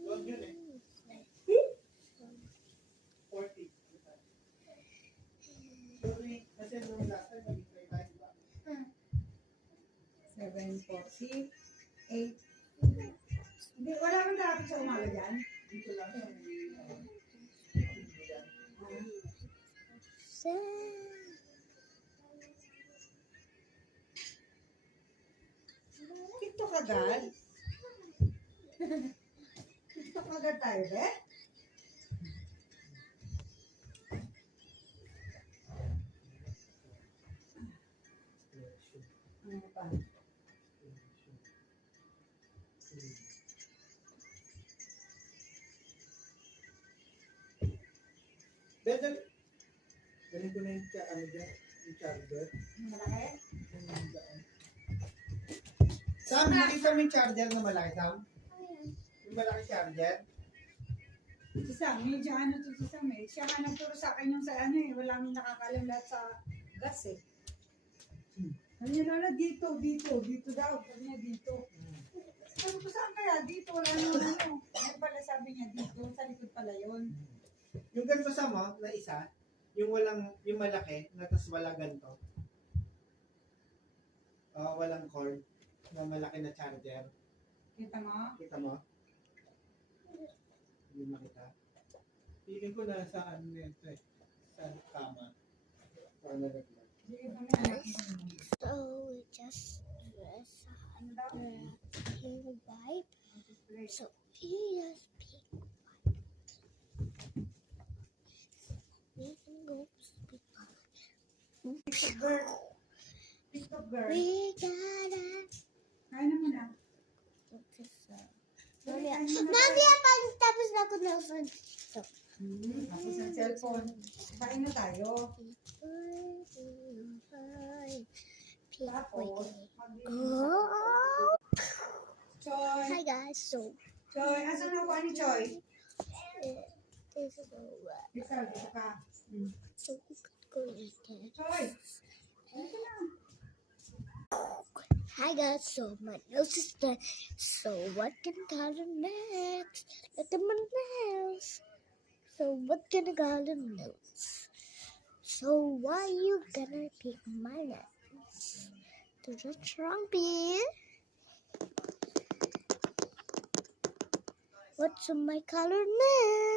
Doon yun eh. 40. Sorry, kasi nung last time, nag-try tayo, di ba? 7:48. Hindi, wala kang traffic sa umaga dyan? Dito lang sa TikTok agad? TikTok agad tayo, be? Ano pa? Better. Galing ko na yung ano dyan, yung charger. Malaki? Sam, nakita mo yung charger na malaki, Sam? Yung malaki charger? Si Sam, medyo ano to si Sam eh. Siya nga nagturo sa akin yung sa ano eh. Walang nakakalam lahat sa gas eh. Ano yun, Lola? Dito daw. Sabi niya dito. Sabi ko, saan kaya? Dito, wala naman ano. Ano pala sabi niya dito, sa likod pala yun. Yung ganito sa mo, na isa, yung malaki, na tas wala ganito. Walang cord, na malaki na charger. Kita mo? Kita mo? Hindi makita. Feeling ko nasa ano nito eh. Sa kama. Or nalaglag. Sige, pamilya. So we just dress Ano daw? pink vibe. So he has pink vibe. We can go speak. TikTok girl. TikTok girl. We gotta. Kaya na muna. Mamaya pag tapos na ako ng phone. So. Tapos ng cellphone. Kain na tayo. Tapos. Oh. Choy. Hi guys. So. Choy, asan na ako ni Choy? This is Ikaw, dito ka. so good. Choy. Dito na. Hi guys, so my nose is done. So what can I color next? Look at my nails. So what can I color next? So why you gonna pick my nails? To the trumpet. What's my color next?